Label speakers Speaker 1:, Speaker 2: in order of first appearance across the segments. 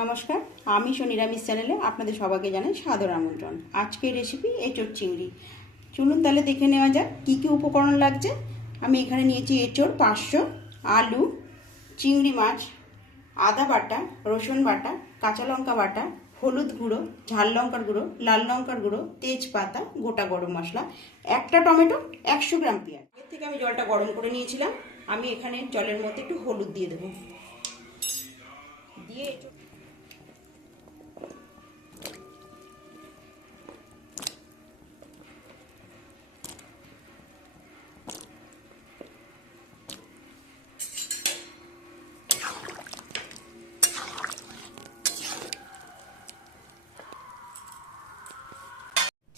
Speaker 1: নমস্কার, আমি নিরামিষ চ্যানেলে আপনাদের সবাইকে জানাই সাদর আমন্ত্রণ। আজকের রেসিপি এঁচোড় চিংড়ি। চলুন তাহলে দেখে নেওয়া যাক কী কী উপকরণ লাগছে। আমি এখানে নিয়েছি এঁচোড় পাঁচশো, আলু, চিংড়ি মাছ, আদা বাটা, রসুন বাটা, কাঁচা লঙ্কা বাটা, হলুদ গুঁড়ো, ঝাল লঙ্কার গুঁড়ো, লাল লঙ্কার গুঁড়ো, তেজপাতা, গোটা গরম মশলা, একটা টমেটো, একশো গ্রাম পেঁয়াজ। এর থেকে আমি জলটা গরম করে নিয়েছিলাম। আমি এখানে জলের মধ্যে একটু হলুদ দিয়ে দেবো। দিয়ে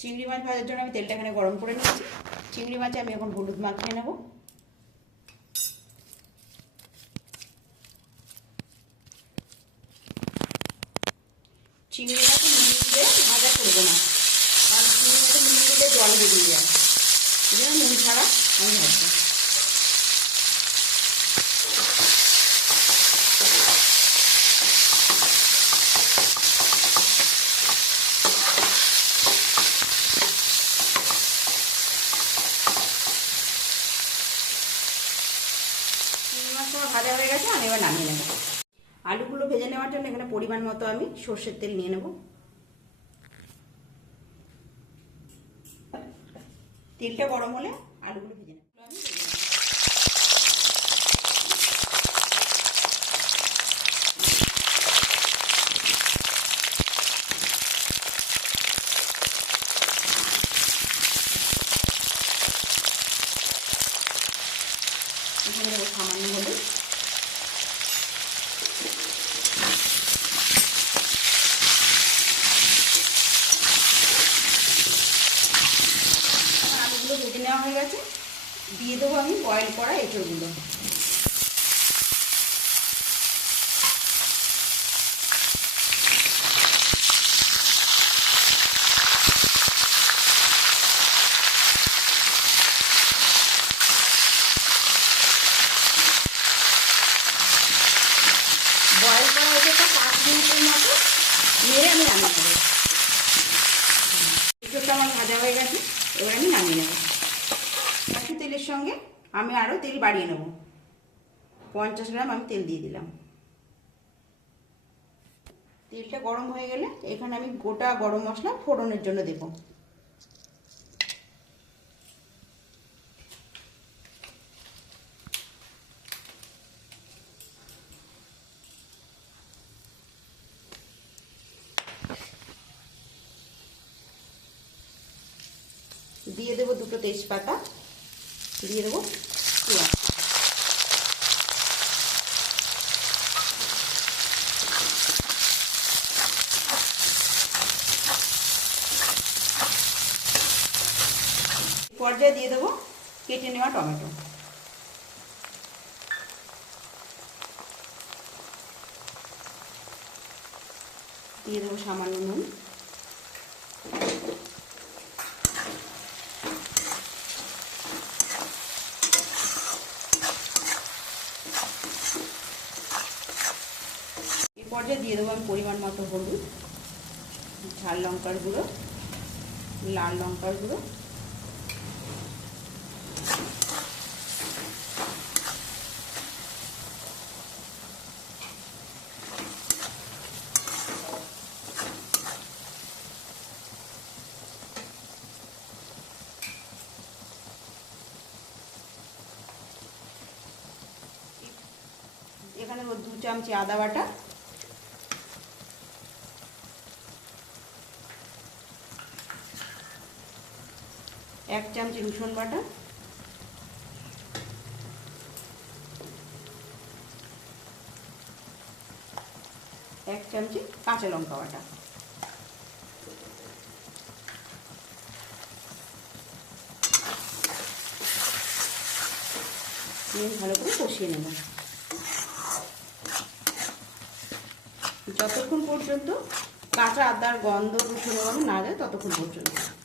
Speaker 1: চিংড়ি মাছ ভাজার জন্য আমি তেলটা এখানে গরম করে নিয়েছি। চিংড়ি মাছে আমি এখন হলুদ মাখিয়ে নেব। চিংড়ি মাছ নুন দিয়ে ভাজা করব না। কারণ চিংড়ি মাছে নুন দিলে জল বেরিয়ে যায়। জন্য নুন ছাড়া আমি ভাজবো চিংড়ি মাছটা গেছে আমি এবার নামিয়ে নেব। আলুগুলো ভেজে নেওয়ার জন্য এখানে পরিমাণ মতো আমি সর্ষের তেল নিয়ে নেব। তেলটা গরম হলে আলুগুলো ভেজে নেব। এখানে দেবো সামান্য হলুদ আমার আলুগুলো ভেজে নেওয়া হয়ে গেছে দিয়ে দেবো আমি বয়েল করা এঁচড়গুলো বয়েল করা হয়েছে একটা পাঁচ মিনিটের মতো মেরে আমি নামিয়ে নেব এঁচড়টা আমার ভাজা হয়ে গেছে, এবার আমি নামিয়ে নেব। একটু তেলের সঙ্গে আমি আরও তেল বাড়িয়ে নেব। পঞ্চাশ গ্রাম আমি তেল দিয়ে দিলাম। তেলটা গরম হয়ে গেলে এখানে আমি গোটা গরম মশলা ফোড়নের জন্য দেবো। দিয়ে দেবো দুটো তেজপাতা। দিয়ে দেবো পেঁয়াজ। পর্যায়ে দিয়ে দেবো কেটে নেওয়া টমেটো। দিয়ে দেবো সামান্য নুন। পর্যায়ে দিয়ে দেবো আমি পরিমাণ মতো হলুদ, ঝাল লঙ্কার গুঁড়ো, লাল লঙ্কার গুঁড়ো। এখানে দু চামচি আদা বাটা এক চামচি রসুন বাটা। এক চামচি কাঁচা লঙ্কা বাটা। ভালো করে কষিয়ে নেব। যতক্ষণ পর্যন্ত কাঁচা আদার গন্ধ গন্ধ না যায় ততক্ষণ পর্যন্ত।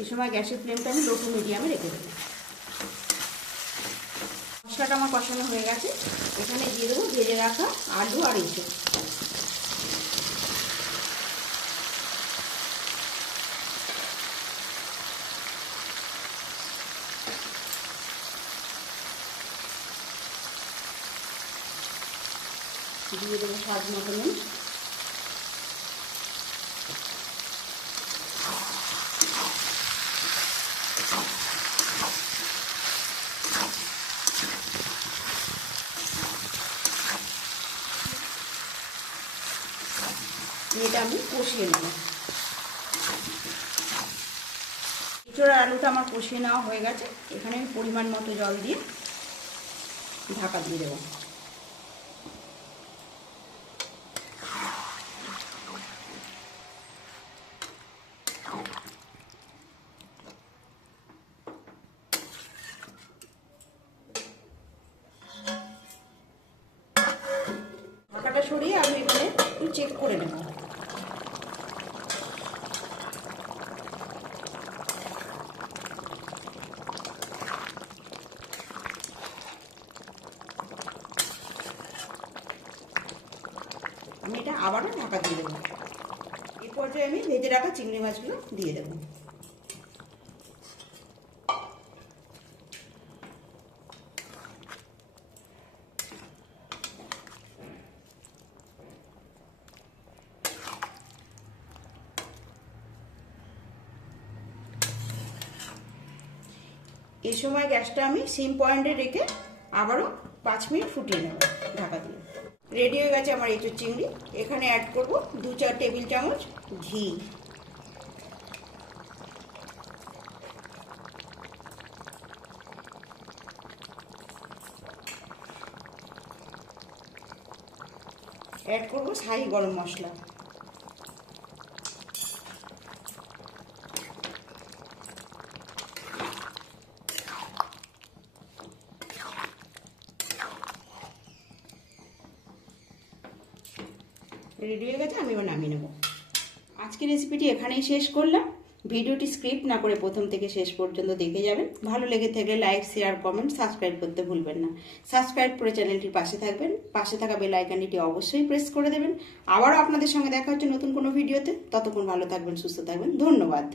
Speaker 1: এই সময় গ্যাসের ফ্লেমটা আমি লো টু মিডিয়ামে রেখে দেবো। মশলাটা আমার কষানো হয়ে গেছে। এখানে দিয়ে দেবো ভেজে রাখা আলু আর এঁচড় দিয়ে দেবো স্বাদ মতো নুন এটা আমি কষিয়ে নেব। এঁচড় আলুটা আমার কষিয়ে নেওয়া হয়ে গেছে। এখানে আমি পরিমাণ মতো জল দিয়ে ঢাকা দিয়ে দেবো। সরিয়ে আমি এখানে একটু চেক করে নেব। আমি এটা আবারও ঢাকা দিয়ে দেবো। এই পর্যায়ে আমি ভেজে রাখা চিংড়ি মাছগুলো দিয়ে দেবো। এই সময় গ্যাসটা আমি সিম পয়েন্টে রেখে আবারও পাঁচ মিনিট ফুটিয়ে নেব ঢাকা দিয়ে। রেডি হয়ে গেছে আমার এঁচুর চিংড়ি। এখানে অ্যাড করব দু চার টেবিল চামচ ঘি। অ্যাড করব শাহি গরম মশলা। রেডি হয়ে গেছে, আমি নামিয়ে নেব। আজকে রেসিপিটি এখানেই শেষ করলাম। ভিডিওটি স্ক্রিপ্ট না করে প্রথম থেকে শেষ পর্যন্ত দেখে যাবেন। ভালো লেগে থাকলে লাইক শেয়ার কমেন্ট সাবস্ক্রাইব করতে ভুলবেন না। সাবস্ক্রাইব করে চ্যানেলটির পাশে থাকবেন। পাশে থাকা বেল আইকনটি অবশ্যই প্রেস করে দেবেন। আবারও আপনাদের সঙ্গে দেখা হচ্ছে নতুন কোনো ভিডিওতে ততক্ষণ ভালো থাকবেন, সুস্থ থাকবেন। ধন্যবাদ।